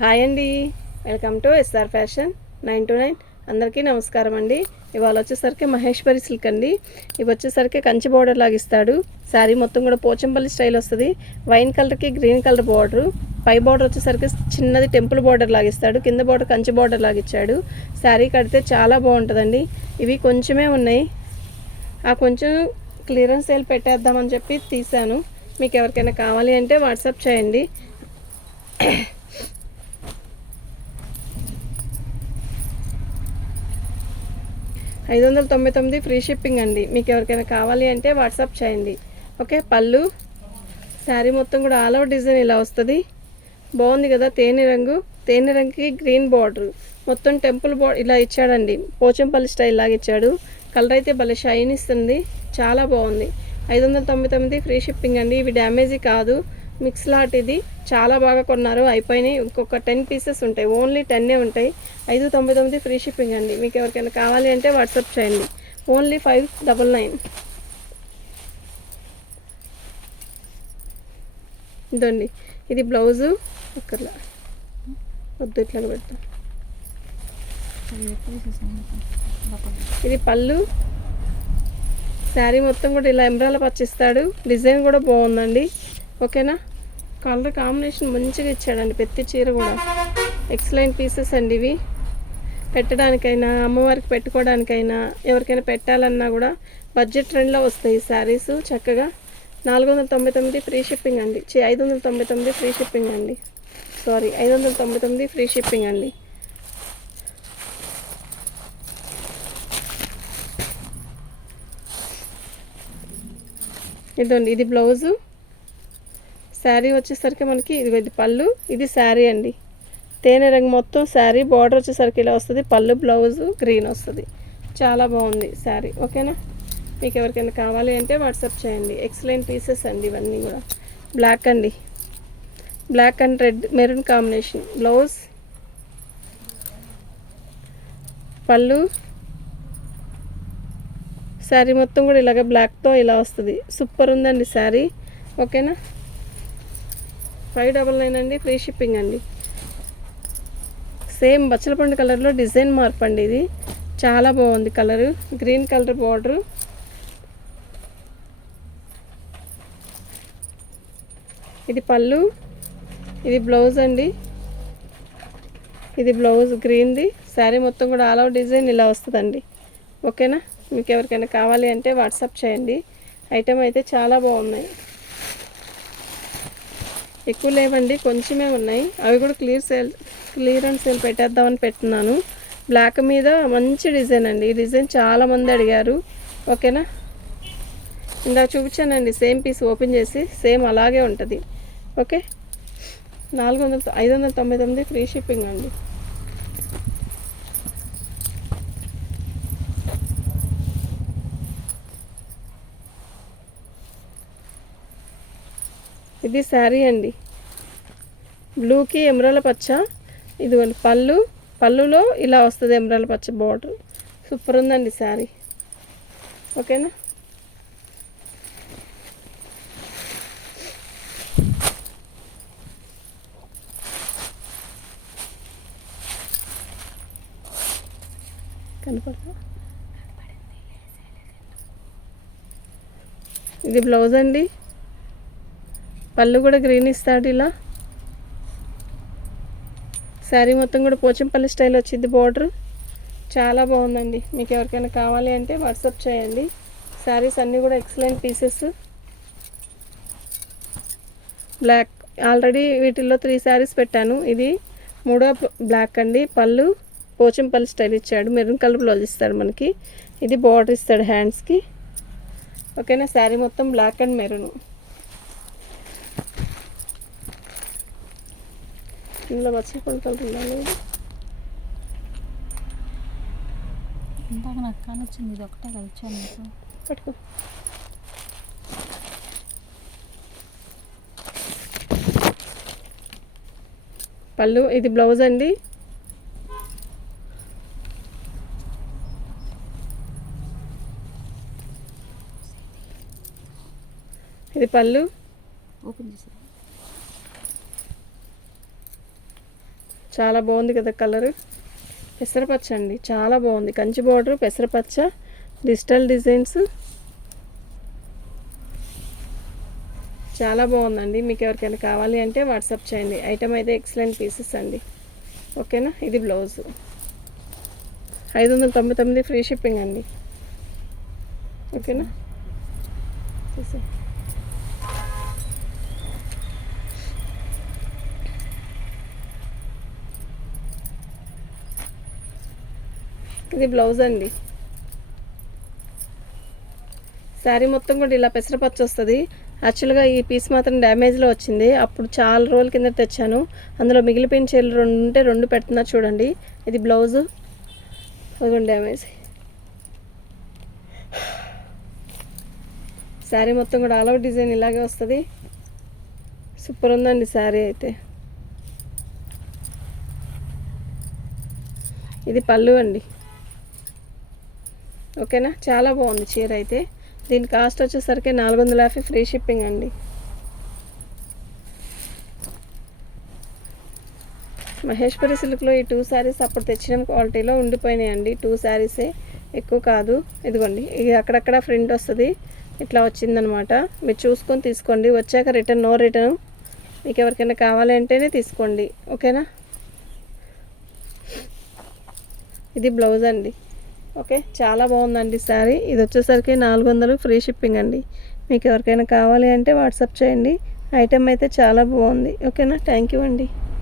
Hi అండి, welcome to SR fashion 929. అందరికీ నమస్కారం అండి. ఇవాళ వచ్చేసరికి మహేశ్వరి సిల్క్ అండి. ఇవి వచ్చేసరికి కంచి బోర్డర్ లాగిస్తాడు. శారీ మొత్తం కూడా పోచంపల్లి స్టైల్ వస్తుంది. వైన్ కలర్కి గ్రీన్ కలర్ బార్డరు, పై బార్డర్ వచ్చేసరికి చిన్నది టెంపుల్ బార్డర్ లాగిస్తాడు. కింద బార్డర్ కంచి బార్డర్ లాగిచ్చాడు. శారీ కడితే చాలా బాగుంటుందండి. ఇవి కొంచెమే ఉన్నాయి, ఆ కొంచెం క్లియరెన్స్ సేల్ పెట్టేద్దామని చెప్పి తీసాను. మీకు ఎవరికైనా కావాలి అంటే వాట్సాప్ చేయండి. 599 ఫ్రీ షిప్పింగ్ అండి. మీకు ఎవరికైనా కావాలి అంటే వాట్సాప్ చేయండి. ఓకే. పళ్ళు శారీ మొత్తం కూడా ఆల్ ఓవర్ డిజైన్ ఇలా వస్తుంది. బాగుంది కదా, తేనె రంగుకి గ్రీన్ బార్డర్, మొత్తం టెంపుల్ బార్డర్ ఇలా ఇచ్చాడండి. పోచంపల్లి స్టైల్ లాగా ఇచ్చాడు. కలర్ అయితే భలే షైన్ ఇస్తుంది, చాలా బాగుంది. 599 ఫ్రీ షిప్పింగ్ అండి. ఇవి డ్యామేజీ కాదు, మిక్స్ లాట్. ఇది చాలా బాగా కొన్నారు, అయిపోయినాయి. ఇంకొక 10 పీసెస్ ఉంటాయి, ఓన్లీ 10 ఉంటాయి. 599 ఫ్రీ షిప్పింగ్ అండి. మీకు ఎవరికైనా కావాలి అంటే వాట్సాప్ చేయండి. ఓన్లీ 599. ఇదండి, ఇది బ్లౌజు. ఇక్కడలా వద్దు, ఇట్లా పెడతాం. ఇది పళ్ళు. శారీ మొత్తం కూడా ఇలా ఎంబ్రాల పచ్చిస్తాడు. డిజైన్ కూడా బాగుందండి. ఓకేనా. కలర్ కాంబినేషన్ మంచిగా ఇచ్చాడండి. పెద్ద చీర కూడా ఎక్సలెంట్ పీసెస్ అండి. ఇవి పెట్టడానికైనా, అమ్మవారికి పెట్టుకోవడానికైనా, ఎవరికైనా పెట్టాలన్నా కూడా బడ్జెట్ ట్రెండ్లో వస్తాయి ఈ శారీస్ చక్కగా. 499 ఫ్రీ షిప్పింగ్ అండి. 599 ఫ్రీ షిప్పింగ్ అండి. 599 ఫ్రీ షిప్పింగ్ అండి. ఇదండి, ఇది బ్లౌజు. శారీ వచ్చేసరికి మనకి ఇది పళ్ళు, ఇది శారీ అండి. తేనె రంగు మొత్తం శారీ. బార్డర్ వచ్చేసరికి ఇలా వస్తుంది. పళ్ళు బ్లౌజు గ్రీన్ వస్తుంది. చాలా బాగుంది శారీ. ఓకేనా. మీకు ఎవరికైనా కావాలి అంటే వాట్సాప్ చేయండి. ఎక్సలెంట్ పీసెస్ అండి ఇవన్నీ కూడా. బ్లాక్ అండి, black and red maroon combination. Blouse, పళ్ళు, శారీ మొత్తం కూడా ఇలాగ బ్లాక్తో ఇలా వస్తుంది. సూపర్ ఉందండి శారీ. ఓకేనా. 599 అండి. ఫ్రీ షిప్పింగ్ అండి. సేమ్ బచ్చలపండు కలర్లో డిజైన్ మార్పు అండి. ఇది చాలా బాగుంది కలరు. Green colour border. ఇది పళ్ళు, ఇది బ్లౌజ్ అండి. ఇది బ్లౌజ్ గ్రీన్ది. శారీ మొత్తం కూడా ఆల్ ఓవర్ డిజైన్ ఇలా వస్తుందండి. ఓకేనా. మీకు ఎవరికైనా కావాలి అంటే వాట్సాప్ చేయండి. ఐటమ్ అయితే చాలా బాగున్నాయి. ఎక్కువ లేవండి, కొంచెమే ఉన్నాయి. అవి కూడా క్లియరెన్స్ సేల్ పెట్టేద్దామని పెట్టున్నాను. బ్లాక్ మీద మంచి డిజైన్ అండి. ఈ డిజైన్ చాలామంది అడిగారు. ఓకేనా. ఇందాక చూపించానండి, సేమ్ పీస్ ఓపెన్ చేసి సేమ్ అలాగే ఉంటుంది. ఓకే. 599 ఫ్రీ షిప్పింగ్ అండి. ఇది శారీ అండి. బ్లూకి ఎమరాల పచ్చ. ఇదిగోండి పళ్ళు. పళ్ళులో ఇలా వస్తుంది ఎమరాల పచ్చ బార్డర్. సూపర్ ఉందండి శారీ. ఓకేనా. కనపడతా. ఇది బ్లౌజ్ అండి. పళ్ళు కూడా గ్రీన్ ఇస్తాడు ఇలా. శారీ మొత్తం కూడా పోచంపల్లి స్టైల్ వచ్చింది బార్డర్. చాలా బాగుందండి. మీకు ఎవరికైనా కావాలి అంటే వాట్సాప్ చేయండి. శారీస్ అన్నీ కూడా ఎక్సలెంట్ పీసెస్. బ్లాక్ ఆల్రెడీ వీటిల్లో 3 శారీస్ పెట్టాను. ఇది 3వ బ్లాక్ అండి. పళ్ళు పోచంపల్లి స్టైల్ ఇచ్చాడు. మెరూన్ కలర్ బ్లౌజ్ ఇస్తాడు మనకి. ఇది బార్డర్ ఇస్తాడు హ్యాండ్స్కి. ఓకేనా. శారీ మొత్తం బ్లాక్ అండ్ మెరూన్. ఇందులో బచ్చలపండు కలర్ ఉండాలి. ఇందాక నాకు కానొచ్చింది, ఇది ఒకటే కలిచాను మీకు. పట్టుకో. పళ్ళు, ఇది బ్లౌజ్ అండి. ఇది పళ్ళు. ఓపెన్ చేసి చాలా బాగుంది కదా కలరు. పెసరపచ్చ అండి, చాలా బాగుంది. కంచి బార్డర్, పెసరపచ్చ, డిజిటల్ డిజైన్స్, చాలా బాగుందండి. మీకు ఎవరికైనా కావాలి అంటే వాట్సాప్ చేయండి. ఐటమ్ అయితే ఎక్సలెంట్ పీసెస్ అండి. ఓకేనా. ఇది బ్లౌజ్ 599 ఫ్రీ షిప్పింగ్ అండి. ఓకేనా. చూసే ఇది బ్లౌజ్ అండి. శారీ మొత్తం కూడా ఇలా పెసరపచ్చ వస్తుంది. యాక్చువల్గా ఈ పీస్ మాత్రం డ్యామేజ్లో వచ్చింది. అప్పుడు చాలా రోజుల కింద తెచ్చాను. అందులో మిగిలిపోయిన చీరలు 2 ఉంటే 2 పెడుతున్నా చూడండి. ఇది బ్లౌజు, అదిగోండి డ్యామేజ్. శారీ మొత్తం కూడా ఆల్ ఓవర్ డిజైన్ ఇలాగే వస్తుంది. సూపర్ ఉందండి శారీ అయితే. ఇది పళ్ళు అండి. ఓకేనా. చాలా బాగుంది చీర అయితే. దీని కాస్ట్ వచ్చేసరికి 450 ఫ్రీ షిప్పింగ్ అండి. మహేశ్వరి సిల్క్లో ఈ 2 శారీస్ అప్పుడు తెచ్చిన క్వాలిటీలో ఉండిపోయినాయి అండి. 2 శారీసే, ఎక్కువ కాదు. ఇదిగోండి, ఇది అక్కడక్కడ ప్రింట్ వస్తుంది, ఇట్లా వచ్చిందనమాట. మీరు చూసుకొని తీసుకోండి. వచ్చాక రిటర్న్, నో రిటర్న్. మీకు ఎవరికైనా కావాలి అంటేనే తీసుకోండి. ఓకేనా. ఇది బ్లౌజ్ అండి. ఓకే, చాలా బాగుందండి శారీ. ఇది వచ్చేసరికి 400 ఫ్రీ షిప్పింగ్ అండి. మీకు ఎవరికైనా కావాలి అంటే వాట్సాప్ చేయండి. ఐటమ్ అయితే చాలా బాగుంది. ఓకేనా. థ్యాంక్ యూ అండి.